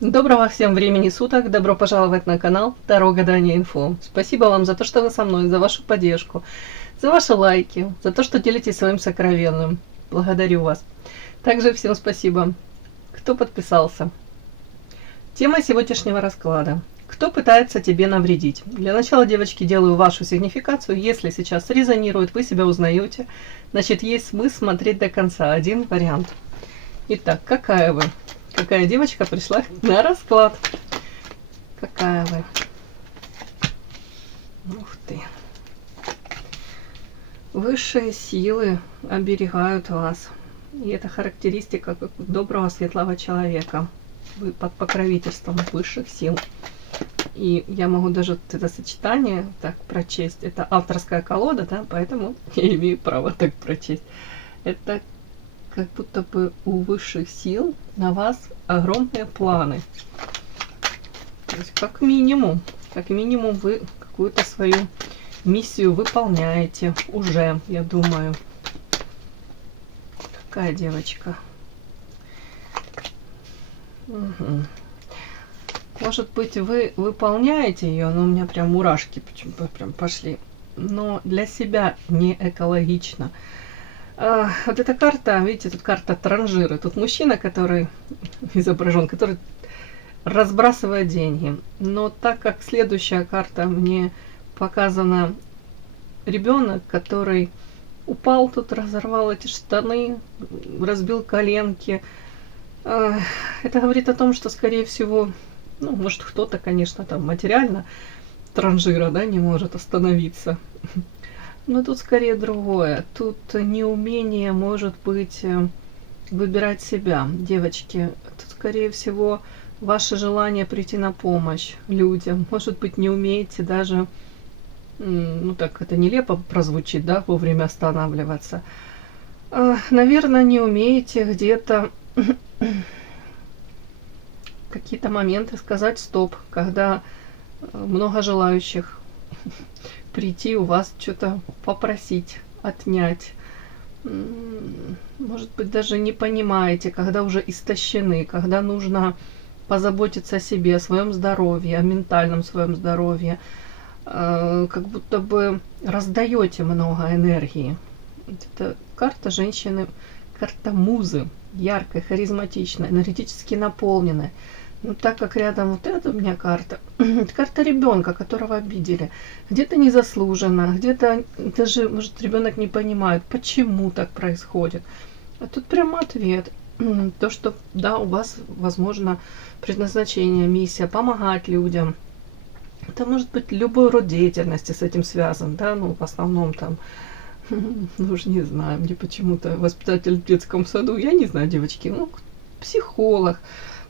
Доброго всем времени суток, добро пожаловать на канал Таро Гадание Инфо. Спасибо вам за то, что вы со мной, за вашу поддержку, за ваши лайки, за то, что делитесь своим сокровенным. Благодарю вас. Также всем спасибо, кто подписался. Тема сегодняшнего расклада. Кто пытается тебе навредить? Для начала, девочки, делаю вашу сигнификацию. Если сейчас резонирует, вы себя узнаете, значит, есть смысл смотреть до конца. Один вариант. Итак, какая вы? Какая девочка пришла на расклад? Какая вы? Ух ты. Высшие силы оберегают вас. И это характеристика как доброго, светлого человека. Вы под покровительством высших сил. И я могу даже это сочетание так прочесть. Это авторская колода, да, поэтому я имею право так прочесть. Это как будто бы у высших сил на вас огромные планы. То есть как минимум вы какую-то свою миссию выполняете уже, я думаю. Какая девочка. Угу. Может быть, вы выполняете ее, но у меня прям мурашки почему-то прям пошли. Но для себя не экологично. Вот эта карта, видите, тут карта транжира. Тут мужчина, который изображен, который разбрасывает деньги. Но так как следующая карта мне показана ребенок, который упал тут, разорвал эти штаны, разбил коленки. Это говорит о том, что, скорее всего, ну, может, кто-то, конечно, там материально транжира, да, не может остановиться. Но тут скорее другое. Тут неумение, может быть, выбирать себя. Девочки, тут, скорее всего, ваше желание прийти на помощь людям. Может быть, не умеете даже, ну так, это нелепо прозвучит, да, вовремя останавливаться. Наверное, не умеете где-то какие-то моменты сказать стоп, когда много желающих прийти у вас что-то попросить, отнять. Может быть, даже не понимаете, когда уже истощены, когда нужно позаботиться о себе, о своем здоровье, о ментальном своем здоровье. Как будто бы раздаете много энергии. Это карта женщины, карта музы, яркой, харизматичной, энергетически наполненной. Но так как рядом вот эта у меня карта, карта ребенка, которого обидели, где-то незаслуженно, где-то даже, может, ребенок не понимает, почему так происходит. А тут прямо ответ. То, что, да, у вас, возможно, предназначение, миссия помогать людям. Это может быть любой род деятельности с этим связан, да, ну, в основном там, ну, уж не знаю, мне почему-то воспитатель в детском саду, я не знаю, девочки, ну, психолог,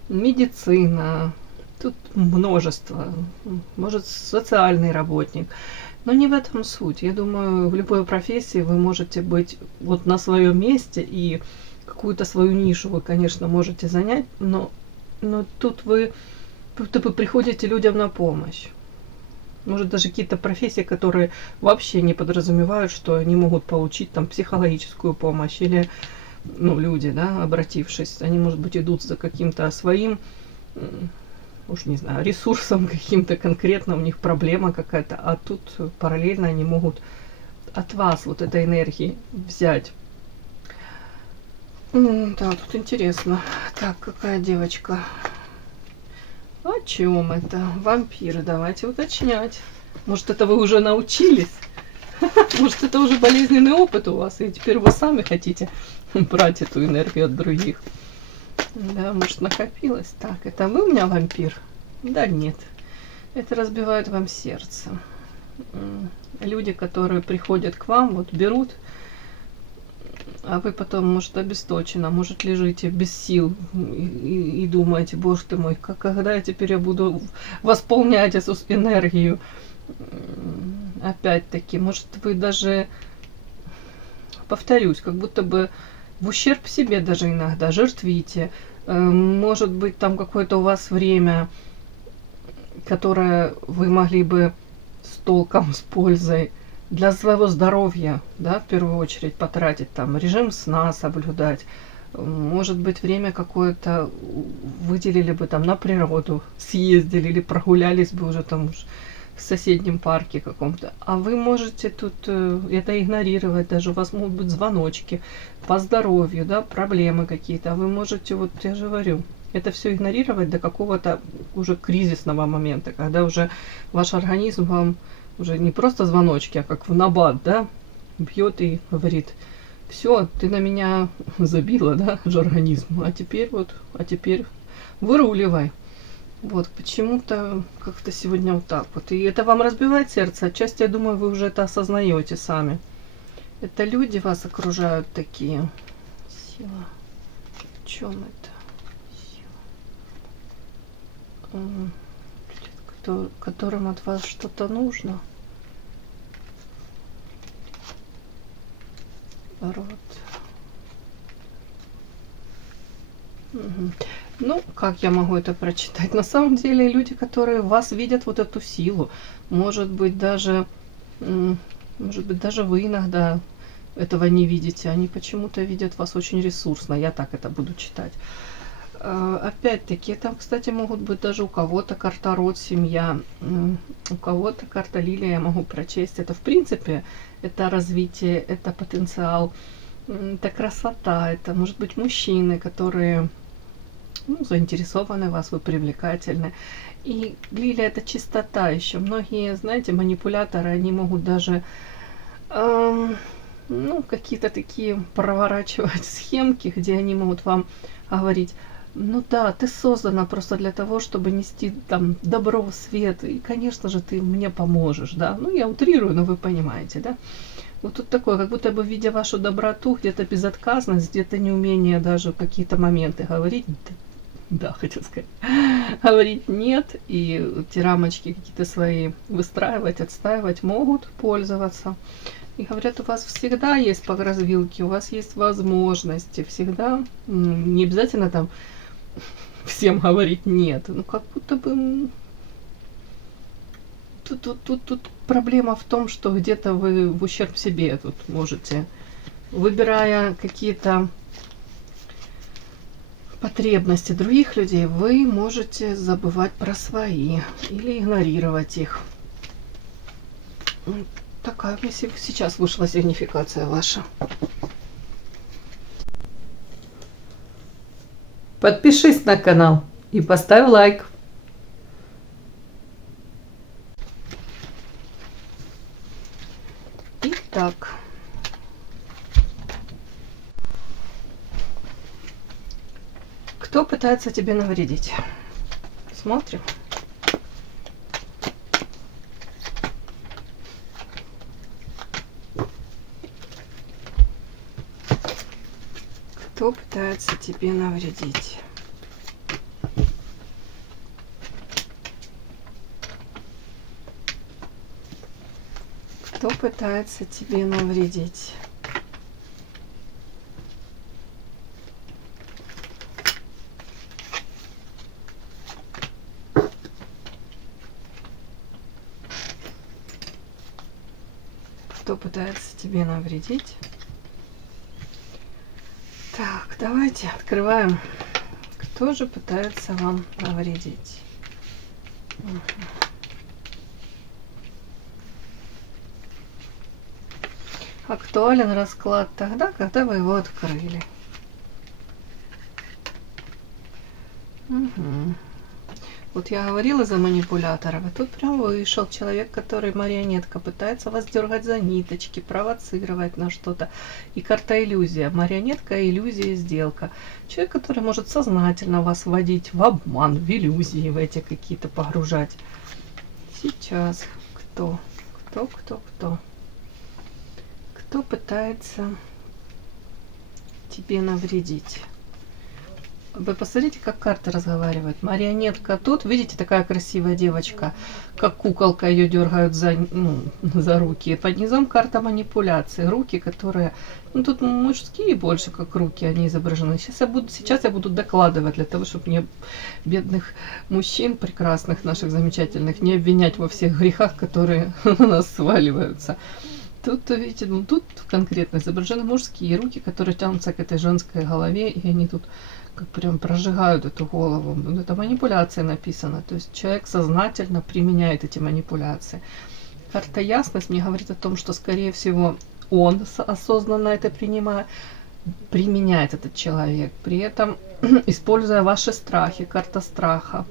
медицина, тут множество, может, социальный работник, но не в этом суть. Я думаю, в любой профессии вы можете быть вот на своем месте, и какую-то свою нишу вы, конечно, можете занять, но тут вы будто бы приходите людям на помощь. Может, даже какие-то профессии, которые вообще не подразумевают, что они могут получить там психологическую помощь, или ну, люди, да, обратившись, они, может быть, идут за каким-то своим, уж не знаю, ресурсом каким-то конкретно, у них проблема какая-то, а тут параллельно они могут от вас вот этой энергии взять. Да, тут интересно. Так, какая девочка? О чем это? Вампиры, давайте уточнять. Может, это вы уже научились? Может, это уже болезненный опыт у вас, и теперь вы сами хотите брать эту энергию от других. Да, может, накопилось. Так, это вы у меня вампир? Да нет. Это разбивает вам сердце. Люди, которые приходят к вам, вот берут, а вы потом, может, обесточена, может, лежите без сил и думаете, боже ты мой, когда я теперь буду восполнять эту энергию? Опять-таки, может, вы даже, повторюсь, как будто бы в ущерб себе даже иногда жертвите. Может быть, там какое-то у вас время, которое вы могли бы с толком, с пользой для своего здоровья, да, в первую очередь потратить, там, режим сна соблюдать, Может быть, время какое-то выделили бы там на природу, съездили или прогулялись бы уже там в соседнем парке каком-то. А вы можете тут это игнорировать, даже у вас могут быть звоночки по здоровью, да, проблемы какие-то. А вы можете, вот я же говорю, это все игнорировать до какого-то уже кризисного момента, когда уже ваш организм вам уже не просто звоночки, а как в набат, да, бьет и говорит: все, ты на меня забила, да, же организм, а теперь выруливай. Вот, почему-то как-то сегодня вот так вот. И это вам разбивает сердце. Отчасти, я думаю, вы уже это осознаете сами. Это люди вас окружают такие. Сила. В чем это? Сила. Которым от вас что-то нужно. Род. Угу. Ну, как я могу это прочитать? На самом деле, люди, которые вас видят, вот эту силу, может быть, даже вы иногда этого не видите, они почему-то видят вас очень ресурсно, я так это буду читать. Опять-таки, это, кстати, могут быть даже у кого-то карта род, семья, у кого-то карта лилия, я могу прочесть. Это, в принципе, это развитие, это потенциал, это красота, это, может быть, мужчины, которые заинтересованы в вас, вы привлекательны. И лилия — это чистота еще. Многие, знаете, манипуляторы, они могут даже какие-то такие проворачивать схемки, где они могут вам говорить: ну да, ты создана просто для того, чтобы нести там добро, свет, и, конечно же, ты мне поможешь, да. Ну, я утрирую, но вы понимаете, да. Вот тут такое, как будто бы, видя вашу доброту, где-то безотказность, где-то неумение даже в какие-то моменты говорить, да, хотел сказать, говорить нет, и эти рамочки какие-то свои выстраивать, отстаивать, могут пользоваться. И говорят, у вас всегда есть погразвилки, у вас есть возможности, всегда, не обязательно там всем говорить нет, ну как будто бы тут проблема в том, что где-то вы в ущерб себе тут можете, выбирая какие-то потребности других людей, вы можете забывать про свои или игнорировать их. Такая мне сейчас вышла сигнификация ваша. Подпишись на канал и поставь лайк. Итак. Кто пытается тебе навредить? Смотрим. Кто пытается тебе навредить? Кто пытается тебе навредить? Кто пытается тебе навредить? Так, давайте открываем. Кто же пытается вам навредить? Актуален расклад тогда, когда вы его открыли. Угу. Вот я говорила за манипуляторов, а тут прям вышел человек, который марионетка, пытается вас дергать за ниточки, провоцировать на что-то. И карта иллюзия. Марионетка, иллюзия, сделка. Человек, который может сознательно вас вводить в обман, в иллюзии, в эти какие-то погружать. Сейчас кто? Кто пытается тебе навредить? Вы посмотрите, как карта разговаривает. Марионетка тут, видите, такая красивая девочка, как куколка, ее дергают за руки. Под низом карта манипуляции. Руки, которые, тут мужские больше, как руки, они изображены. Сейчас я буду докладывать, для того, чтобы мне, бедных мужчин, прекрасных наших, замечательных, не обвинять во всех грехах, которые на нас сваливаются. Тут, видите, ну тут конкретно изображены мужские руки, которые тянутся к этой женской голове, и они тут как прям прожигают эту голову. Ну, это манипуляция написано, то есть человек сознательно применяет эти манипуляции. Карта ясность мне говорит о том, что, скорее всего, он осознанно это применяет этот человек, при этом используя ваши страхи, карта страха.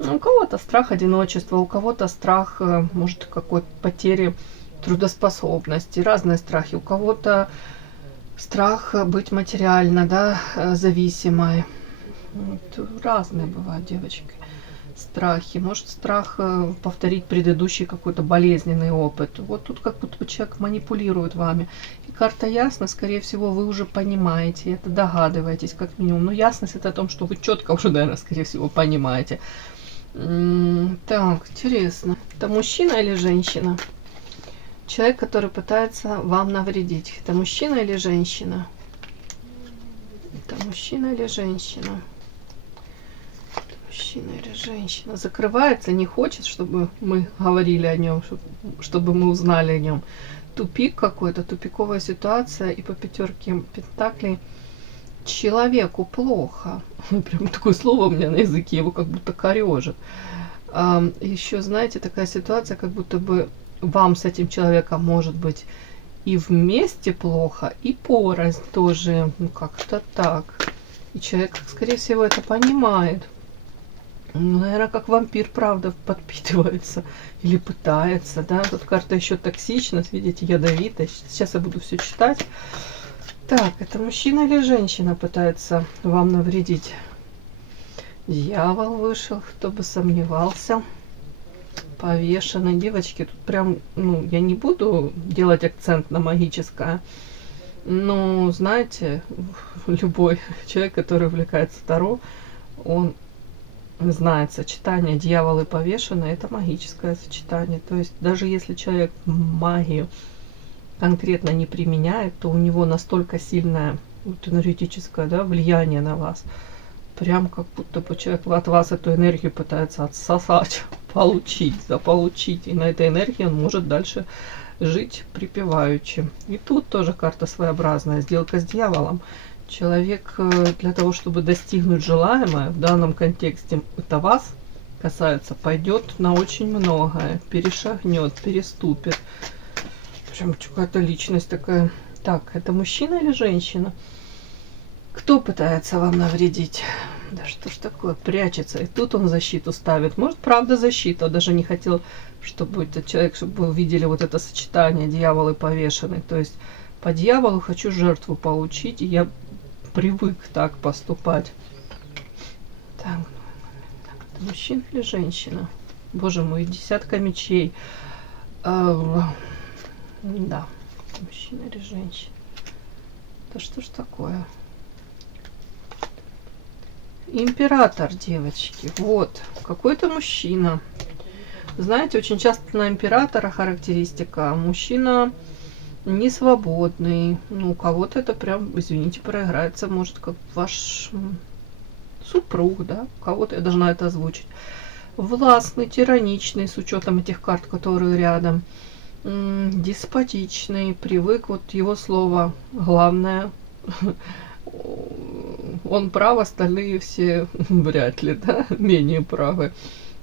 У кого-то страх одиночества, у кого-то страх, может, какой-то потери трудоспособности, разные страхи. У кого-то страх быть материально, да, зависимой. Разные бывают, девочки, страхи. Может, страх повторить предыдущий какой-то болезненный опыт. Вот тут как будто бы человек манипулирует вами. И карта ясность, скорее всего, вы уже понимаете это, догадываетесь как минимум. Но ясность это о том, что вы четко уже, наверное, скорее всего, понимаете. Так, интересно. Это мужчина или женщина? Человек, который пытается вам навредить. Это мужчина или женщина? Это мужчина или женщина? Это мужчина или женщина? Закрывается, не хочет, чтобы мы говорили о нем, чтобы мы узнали о нем. Тупик какой-то, тупиковая ситуация. И по пятерке пентаклей человеку плохо. Прям такое слово у меня на языке, его как будто корежит. Еще, знаете, такая ситуация, как будто бы вам с этим человеком может быть и вместе плохо, и порознь тоже, ну как-то так. И человек, скорее всего, это понимает. Ну, наверное, как вампир, правда, подпитывается или пытается, да. Тут карта еще токсичность, видите, ядовитая. Сейчас я буду все читать. Так, это мужчина или женщина пытается вам навредить? Дьявол вышел, кто бы сомневался. Повешенные девочки, тут прям, ну, я не буду делать акцент на магическое, но, знаете, любой человек, который увлекается Таро, он знает сочетание дьявол и повешенный, это магическое сочетание. То есть даже если человек магию конкретно не применяет, то у него настолько сильное вот, энергетическое, да, влияние на вас. Прям как будто бы человек от вас эту энергию пытается отсосать, получить, заполучить. И на этой энергии он может дальше жить припеваючи. И тут тоже карта своеобразная. Сделка с дьяволом. Человек для того, чтобы достигнуть желаемое, в данном контексте это вас касается, пойдет на очень многое. Перешагнет, переступит. Прям какая-то личность такая. Так, это мужчина или женщина? Кто пытается вам навредить? Да что ж такое, прячется. И тут он защиту ставит. Может, правда, защита. Даже не хотел, чтобы этот человек, чтобы вы увидели вот это сочетание дьявол и повешенный. То есть по дьяволу хочу жертву получить, и я привык так поступать. Так, это мужчина или женщина? Боже мой, десятка мечей. Да, мужчина или женщина? Да что ж такое? Император, девочки. Вот, какой-то мужчина. Знаете, очень часто на императора характеристика. Мужчина не свободный. Ну, у кого-то это прям, извините, проиграется. Может, как ваш супруг, да? У кого-то я должна это озвучить. Властный, тираничный, с учетом этих карт, которые рядом. Деспотичный, привык, вот его слово главное. Он прав, остальные все вряд ли, да, менее правы.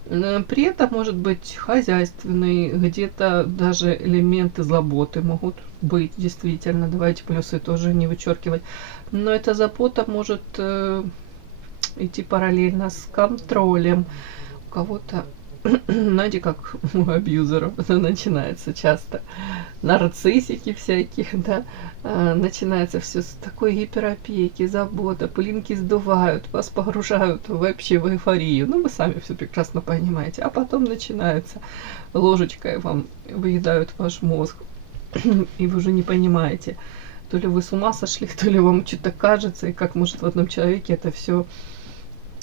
При этом может быть хозяйственный, где-то даже элементы заботы могут быть, действительно. Давайте плюсы тоже не вычеркивать. Но эта забота может идти параллельно с контролем. У кого-то, знаете, как у абьюзеров это начинается часто. Нарциссики всякие, да, начинается все с такой гиперопеки, забота, пылинки сдувают, вас погружают вообще в эйфорию. Ну, вы сами все прекрасно понимаете. А потом начинается ложечкой вам выедают ваш мозг, и вы уже не понимаете, то ли вы с ума сошли, то ли вам что-то кажется, и как может в одном человеке это все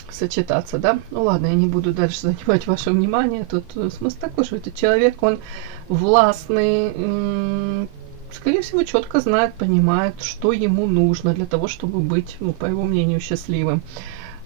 сочетаться, да? Ну ладно, я не буду дальше занимать ваше внимание. Тут смысл такой, что этот человек, он властный, скорее всего, четко знает, понимает, что ему нужно для того, чтобы быть, ну, по его мнению, счастливым.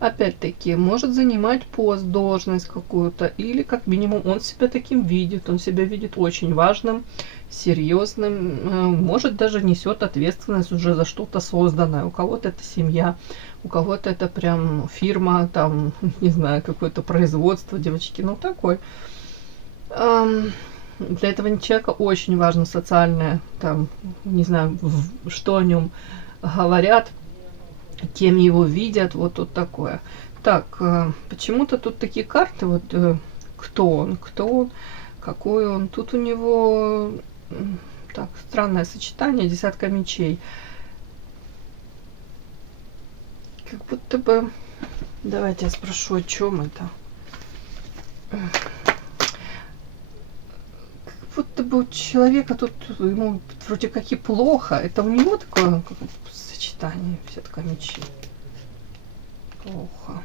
Опять-таки, может занимать пост, должность какую-то, или как минимум он себя таким видит, он себя видит очень важным, серьезным, может даже несет ответственность уже за что-то созданное. У кого-то это семья, у кого-то это прям фирма, там, не знаю, какое-то производство, девочки, ну такой. Для этого человека очень важно социальное, там, не знаю, что о нем говорят, кем его видят, вот тут такое. Так, почему-то тут такие карты, вот кто он, какой он. Тут у него, так, странное сочетание, десятка мечей. Как будто бы, давайте я спрошу, о чем это. Как будто бы у человека тут, ему вроде как и плохо. Это у него такое сочетание, десятка мечей. Плохо.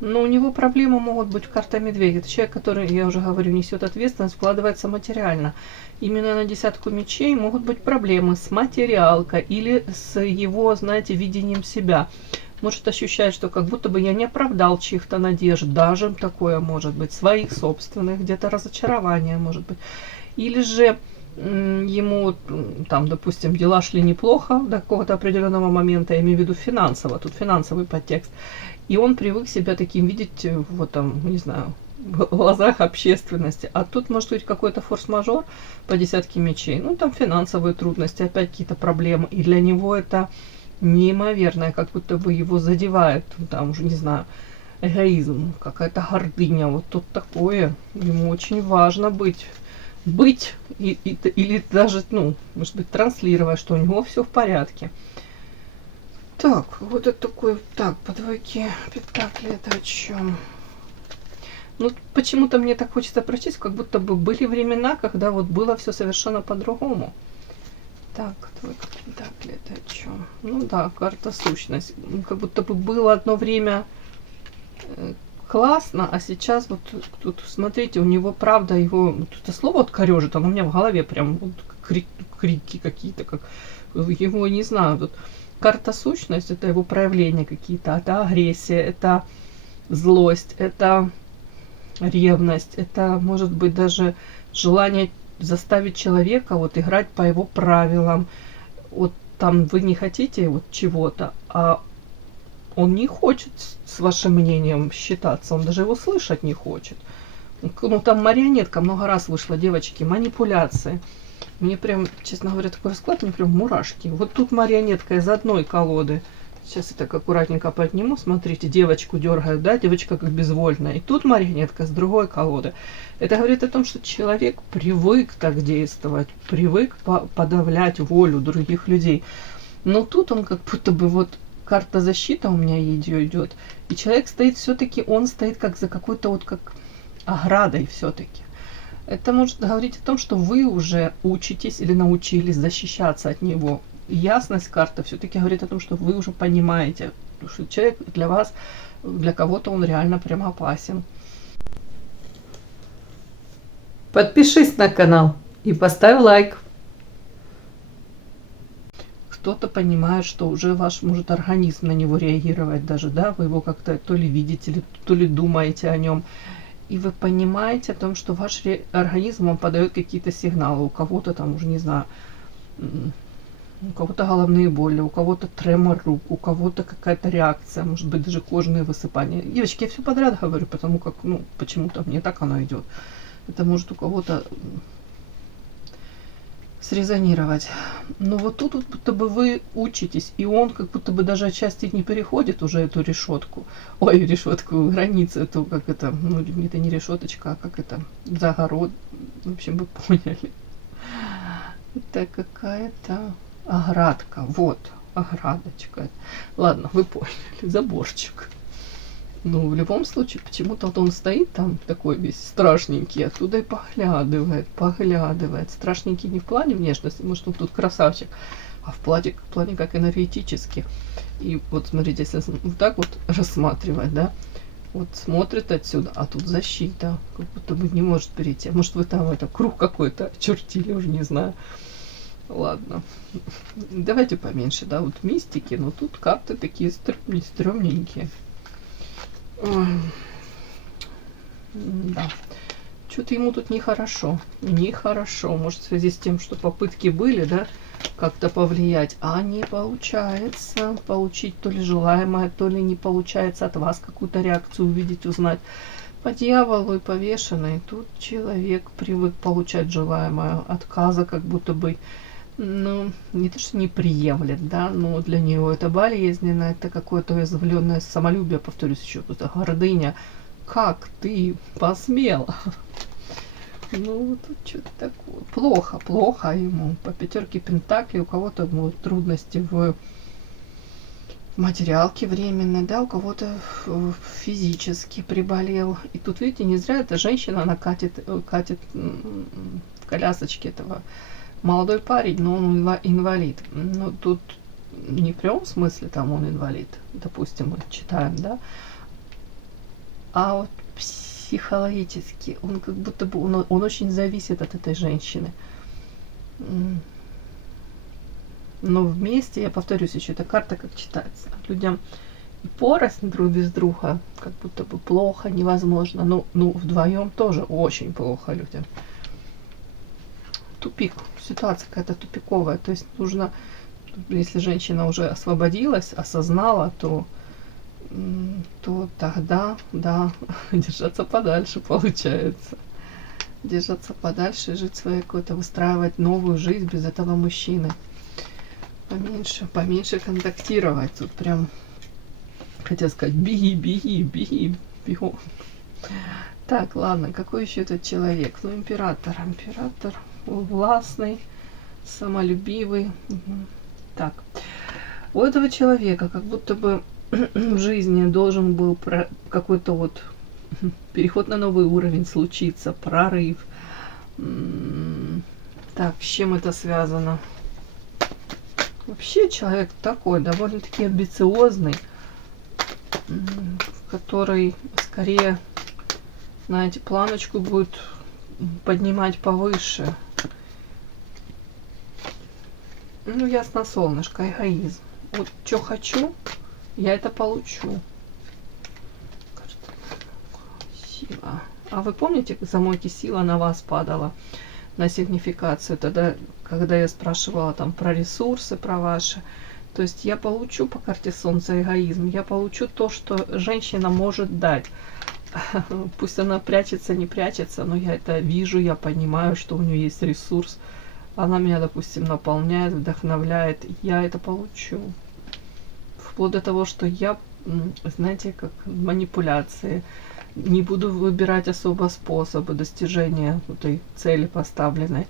Но у него проблемы могут быть в карте медведя. Это человек, который, я уже говорю, несет ответственность, вкладывается материально. Именно на десятку мечей могут быть проблемы с материалкой или с его, знаете, видением себя. Может ощущать, что как будто бы я не оправдал чьих-то надежд. Даже такое может быть. Своих собственных, где-то разочарования может быть. Или же ему, там, допустим, дела шли неплохо до какого-то определенного момента, я имею в виду финансово, тут финансовый подтекст, и он привык себя таким видеть, вот там, не знаю, в глазах общественности, а тут может быть какой-то форс-мажор по десятке мечей, ну, там финансовые трудности, опять какие-то проблемы, и для него это неимоверное, как будто бы его задевает, там, уже, не знаю, эгоизм, какая-то гордыня, вот тут такое, ему очень важно быть или даже, ну, может быть, транслировать, что у него все в порядке. Так, вот это такой, так, по двойке пентаклей, это о чем? Ну, почему-то мне так хочется прочесть, как будто бы были времена, когда вот было все совершенно по-другому. Так, двойка пентаклей, это о чем? Ну да, карта сущность. Как будто бы было одно время классно, а сейчас вот тут, смотрите, у него, правда, его, это слово вот корежит, оно у меня в голове прям вот крики какие-то, как его, не знаю, тут карта сущность, это его проявления какие-то, это агрессия, это злость, это ревность, это может быть даже желание заставить человека вот играть по его правилам. Вот там вы не хотите вот чего-то, а он не хочет с вашим мнением считаться, он даже его слышать не хочет. Ну, там марионетка много раз вышла, девочки, манипуляции. Мне прям, честно говоря, такой расклад, мне прям мурашки. Вот тут марионетка из одной колоды. Сейчас я так аккуратненько подниму, смотрите, девочку дергают, да, девочка как безвольная. И тут марионетка с другой колоды. Это говорит о том, что человек привык так действовать, привык подавлять волю других людей. Но тут он как будто бы вот карта защита у меня идет, и человек стоит все-таки, он стоит как за какой-то вот как оградой все-таки. Это может говорить о том, что вы уже учитесь или научились защищаться от него. Ясность карты все-таки говорит о том, что вы уже понимаете, что человек для вас, для кого-то он реально прям опасен. Подпишись на канал и поставь лайк. Кто-то понимает, что уже ваш может организм на него реагировать даже, да, вы его как-то то ли видите, то ли думаете о нем. И вы понимаете о том, что ваш организм вам подает какие-то сигналы. У кого-то там, уже не знаю, у кого-то головные боли, у кого-то тремор рук, у кого-то какая-то реакция, может быть, даже кожные высыпания. Девочки, я все подряд говорю, потому как, ну, почему-то мне так оно идет. Это может у кого-то срезонировать. Но вот тут вот будто бы вы учитесь, и он как будто бы даже отчасти не переходит уже эту решетку. Ой, решетку, границу эту, как это, ну, это не решеточка, а как это, загород. В общем, вы поняли. Это какая-то оградка. Вот, оградочка. Ладно, вы поняли, заборчик. Ну, в любом случае, почему-то вот он стоит там такой весь страшненький, оттуда и поглядывает. Страшненький не в плане внешности, может, он тут красавчик, а в плане как энергетически. И вот смотрите, если вот так вот рассматривать, да, вот смотрит отсюда, а тут защита, как будто бы не может перейти. Может, вы там это круг какой-то очертили, уже не знаю. Ладно. Давайте поменьше, да, вот мистики, но тут карты такие стрёмненькие. Да. Что-то ему тут нехорошо. Нехорошо. Может, в связи с тем, что попытки были, да, как-то повлиять, а не получается получить то ли желаемое, то ли не получается от вас какую-то реакцию увидеть, узнать. По дьяволу и повешенной тут человек привык получать желаемое, отказа как будто бы, ну, не то что не приемлет, да, но для него это болезненно, это какое-то уязвленное самолюбие, повторюсь еще, это гордыня. Как ты посмела? Ну, тут что-то такое. Плохо, плохо ему. По пятерке пентаклей у кого-то будут трудности в материалке временной, да, у кого-то физически приболел. И тут, видите, не зря эта женщина, она катит в колясочке этого. Молодой парень, но он инвалид. Но тут не в прямом смысле там он инвалид, допустим, мы читаем, да, а вот психологически он как будто бы он очень зависит от этой женщины. Но вместе, я повторюсь еще, эта карта как читается. Людям и порознь друг без друга как будто бы плохо, невозможно. Ну вдвоем тоже очень плохо людям. Тупик. Ситуация какая-то тупиковая. То есть нужно, если женщина уже освободилась, осознала, то тогда, да, держаться подальше получается. Держаться подальше, жить своей какой-то, выстраивать новую жизнь без этого мужчины. Поменьше контактировать. Тут прям, хотел сказать, беги, бегом. Так, ладно, какой еще этот человек? Ну, император властный, самолюбивый. Так, у этого человека как будто бы в жизни должен был какой-то вот переход на новый уровень случиться, прорыв. Так, с чем это связано? Вообще человек такой, довольно-таки амбициозный, который скорее, знаете, планочку будет поднимать повыше. Ну, ясно, солнышко, эгоизм. Вот что хочу, я это получу. Сила. А вы помните, за мойки сила на вас падала на сигнификацию? Тогда, когда я спрашивала там про ресурсы, про ваши. То есть я получу по карте Солнца эгоизм. Я получу то, что женщина может дать. Пусть она прячется, не прячется, но я это вижу, я понимаю, что у нее есть ресурс. Она меня, допустим, наполняет, вдохновляет. Я это получу. Вплоть до того, что я, знаете, как манипуляции. Не буду выбирать особо способы достижения этой цели поставленной.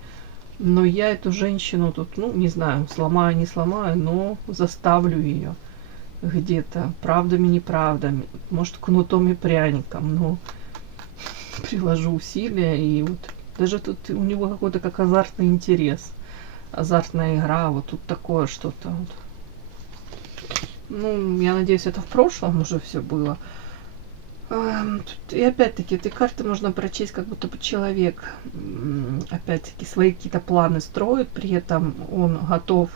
Но я эту женщину тут, ну, не знаю, сломаю, не сломаю, но заставлю ее где-то правдами, неправдами. Может, кнутом и пряником, но приложу усилия. И вот даже тут у него какой-то как азартный интерес. Азартная игра, вот тут такое что-то. Вот. Ну, я надеюсь, это в прошлом уже все было. И опять-таки, этой карты можно прочесть, как будто бы человек, опять-таки, свои какие-то планы строит, при этом он готов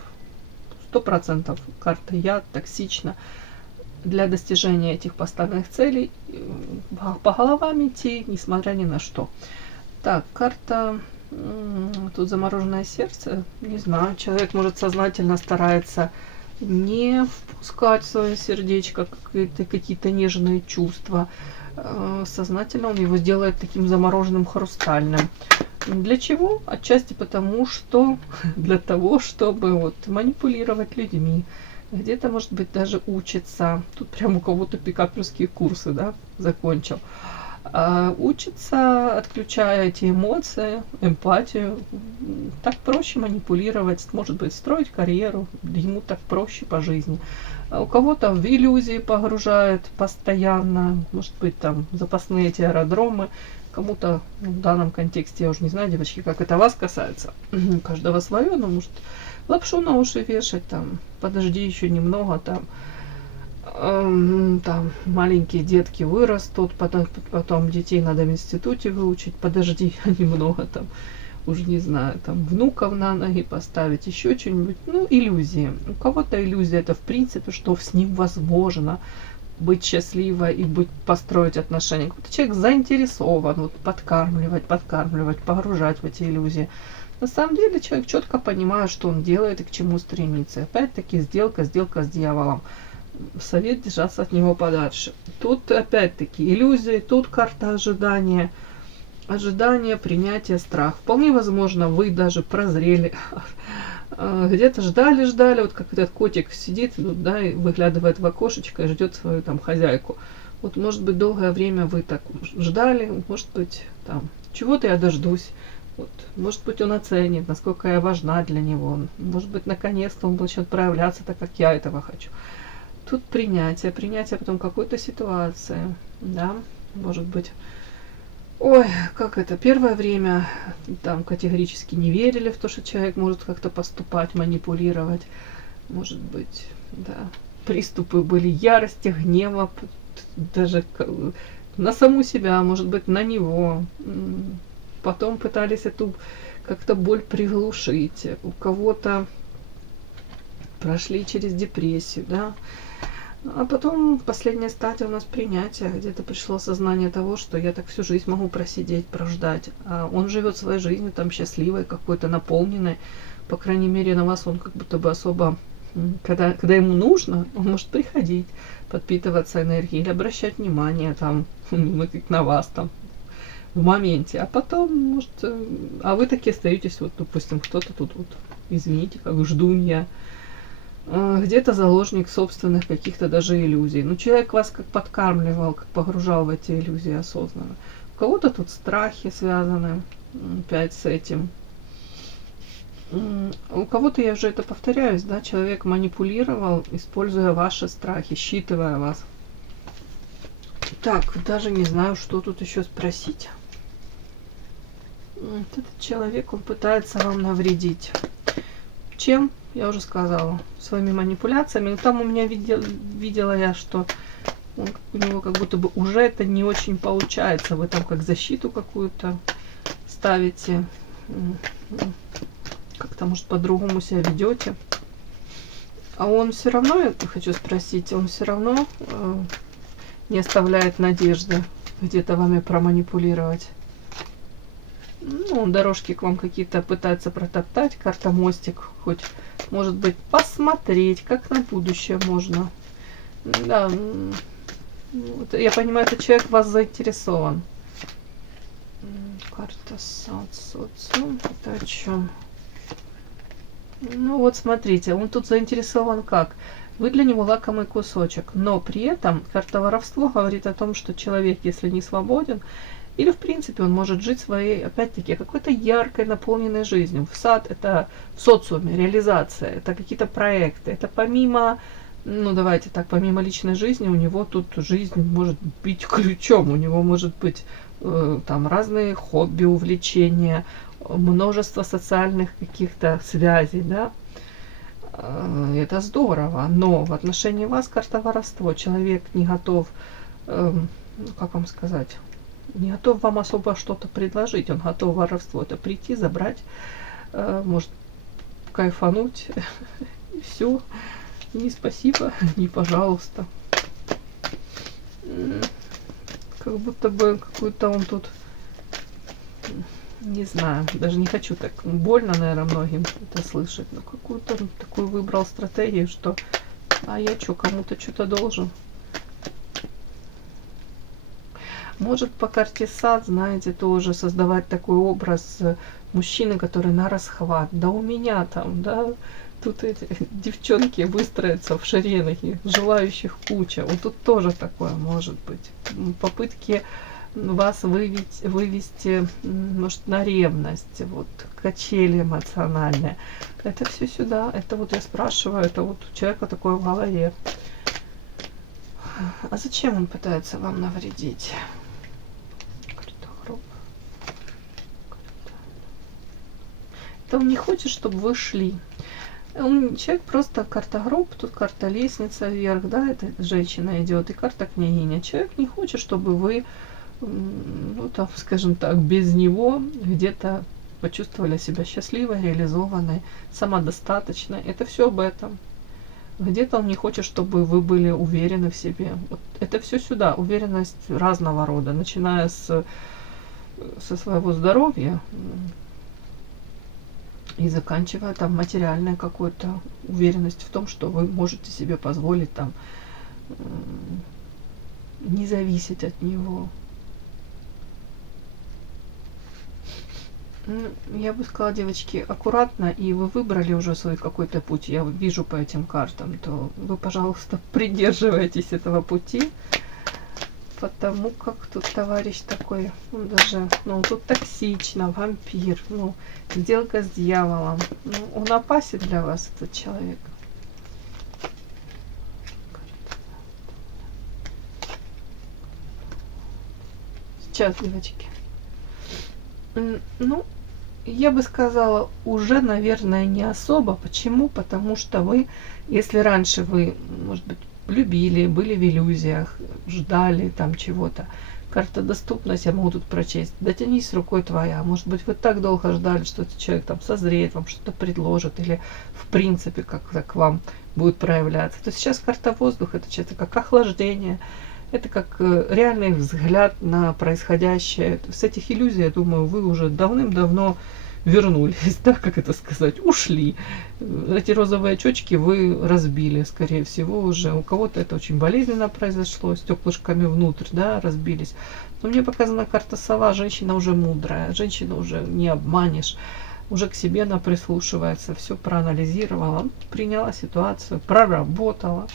100%, карта яд, токсично, для достижения этих поставленных целей, по головам идти, несмотря ни на что. Так, карта, тут замороженное сердце, не знаю, человек, может, сознательно старается не впускать в свое сердечко какие-то нежные чувства. Сознательно он его сделает таким замороженным, хрустальным. Для чего? Отчасти потому, что для того, чтобы вот манипулировать людьми. Где-то, может быть, даже учится. Тут прям у кого-то пикаперские курсы, да, закончил. Учится, отключая эти эмоции, эмпатию. Так проще манипулировать, может быть, строить карьеру. Ему так проще по жизни. А у кого-то в иллюзии погружает постоянно. Может быть, там запасные эти аэродромы. Кому-то в данном контексте, я уже не знаю, девочки, как это вас касается. У каждого свое, но может лапшу на уши вешать, там, подожди еще немного, там маленькие детки вырастут, потом детей надо в институте выучить, подожди немного там. уже не знаю, там внуков на ноги поставить, еще что-нибудь. Ну, иллюзии. У кого-то иллюзия это в принципе, что с ним возможно быть счастливой и построить отношения. Какой-то человек заинтересован вот, подкармливать, погружать в эти иллюзии. На самом деле человек четко понимает, что он делает и к чему стремится. Опять-таки сделка с дьяволом. Совет держаться от него подальше. Тут опять-таки иллюзии, тут карта ожидания. Ожидание, принятие, страх. Вполне возможно, вы даже прозрели. Где-то ждали, вот как этот котик сидит, да, и выглядывает в окошечко и ждет свою там хозяйку. Вот, может быть, долгое время вы так ждали, может быть, там, чего-то я дождусь. Вот, может быть, он оценит, насколько я важна для него. Может быть, наконец-то он начнет проявляться так, как я этого хочу. Тут принятие потом какой-то ситуации, да, может быть. Ой, как это, первое время там категорически не верили в то, что человек может как-то поступать, манипулировать. Может быть, да, приступы были ярости, гнева, даже на саму себя, может быть, на него. Потом пытались эту как-то боль приглушить. У кого-то прошли через депрессию, да. А потом последняя стадия у нас принятия, где-то пришло сознание того, что я так всю жизнь могу просидеть, прождать. А он живет своей жизнью, там счастливой, какой-то наполненной. По крайней мере, на вас он как будто бы особо, когда ему нужно, он может приходить, подпитываться энергией или обращать внимание там, на вас там в моменте. А потом, может, а вы такие остаетесь, вот, допустим, кто-то тут вот, извините, как ждунья, где-то заложник собственных каких-то даже иллюзий. Ну, человек вас как подкармливал, как погружал в эти иллюзии осознанно. У кого-то тут страхи связаны опять с этим. У кого-то, я уже это повторяюсь, да, человек манипулировал, используя ваши страхи, считывая вас. Так, даже не знаю, что тут еще спросить. Вот этот человек, он пытается вам навредить. Чем? Я уже сказала, своими манипуляциями. Но там у меня видела я, что у него как будто бы уже это не очень получается. Вы там как защиту какую-то ставите. Как-то, может, по-другому себя ведете. А он все равно, я хочу спросить, он все равно не оставляет надежды где-то вами проманипулировать. Ну, дорожки к вам какие-то пытается протоптать, карта мостик, хоть, может быть, посмотреть, как на будущее можно. Да, вот, я понимаю, этот человек в вас заинтересован. Карта социум, это о чем? Ну вот смотрите, он тут заинтересован как? Вы для него лакомый кусочек, но при этом карта воровство говорит о том, что человек, если не свободен, или, в принципе, он может жить своей, опять-таки, какой-то яркой, наполненной жизнью. В сад это в социуме, реализация, это какие-то проекты. Это помимо, ну давайте так, помимо личной жизни, у него тут жизнь может быть ключом. У него может быть там разные хобби, увлечения, множество социальных каких-то связей, да. Это здорово. Но в отношении вас карта воровство. Человек не готов, как вам сказать, не готов вам особо что-то предложить. Он готов воровство. Это прийти, забрать, может кайфануть. И все. Ни спасибо, ни пожалуйста. Как будто бы какую-то он тут, не знаю, даже не хочу так, больно, наверное, многим это слышать, но какую-то он такую выбрал стратегию, что а я что, кому-то что-то должен. Может, по карте сад, знаете, тоже создавать такой образ мужчины, который на расхват. Да у меня там, да, тут эти девчонки выстроятся в шеренги, желающих куча. Вот тут тоже такое может быть. Попытки вас вывести, может, на ревность, вот, качели эмоциональные. Это все сюда. Это вот я спрашиваю, это вот у человека такое в голове. А зачем он пытается вам навредить? Это он не хочет, чтобы вы шли. Человек просто карта гроб, тут карта лестница вверх, да, это женщина идет, и карта княгиня. Человек не хочет, чтобы вы, ну там, скажем так, без него где-то почувствовали себя счастливой, реализованной, самодостаточной. Это все об этом. Где-то он не хочет, чтобы вы были уверены в себе. Вот это все сюда. Уверенность разного рода, начиная со своего здоровья и заканчивая там материальной какой-то уверенностью в том, что вы можете себе позволить там не зависеть от него. Я бы сказала, девочки, аккуратно, и вы выбрали уже свой какой-то путь, я вижу по этим картам, то вы, пожалуйста, придерживайтесь этого пути, потому как тут товарищ такой, он даже, ну, тут токсично, вампир, ну, сделка с дьяволом, ну, он опасен для вас, этот человек. Сейчас, девочки. Ну, я бы сказала, уже, наверное, не особо. Почему? Потому что вы, если раньше вы, может быть, любили, были в иллюзиях, ждали там чего-то, карта доступность, я могу тут прочесть, дотянись рукой твоя. Может быть, вы так долго ждали, что этот человек там созреет, вам что-то предложит, или в принципе как-то к вам будет проявляться. То сейчас карта воздух, это что-то как охлаждение. Это как реальный взгляд на происходящее. С этих иллюзий, я думаю, вы уже давным-давно вернулись, да, как это сказать, ушли. Эти розовые очечки вы разбили, скорее всего, уже. У кого-то это очень болезненно произошло, стеклышками внутрь, да, разбились. Но мне показана карта сова, женщина уже мудрая, женщина уже не обманешь, уже к себе она прислушивается, все проанализировала, приняла ситуацию, проработала.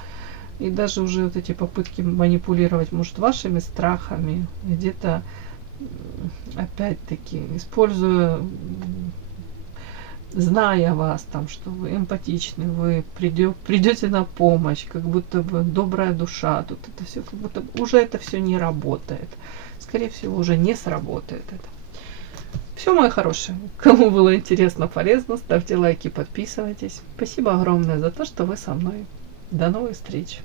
И даже уже вот эти попытки манипулировать, может, вашими страхами, где-то, опять-таки, используя, зная вас, там, что вы эмпатичны, вы придете на помощь, как будто бы добрая душа, тут это все, как будто уже это все не работает. Скорее всего, уже не сработает это. Все, мои хорошие. Кому было интересно, полезно, ставьте лайки, подписывайтесь. Спасибо огромное за то, что вы со мной. До новых встреч!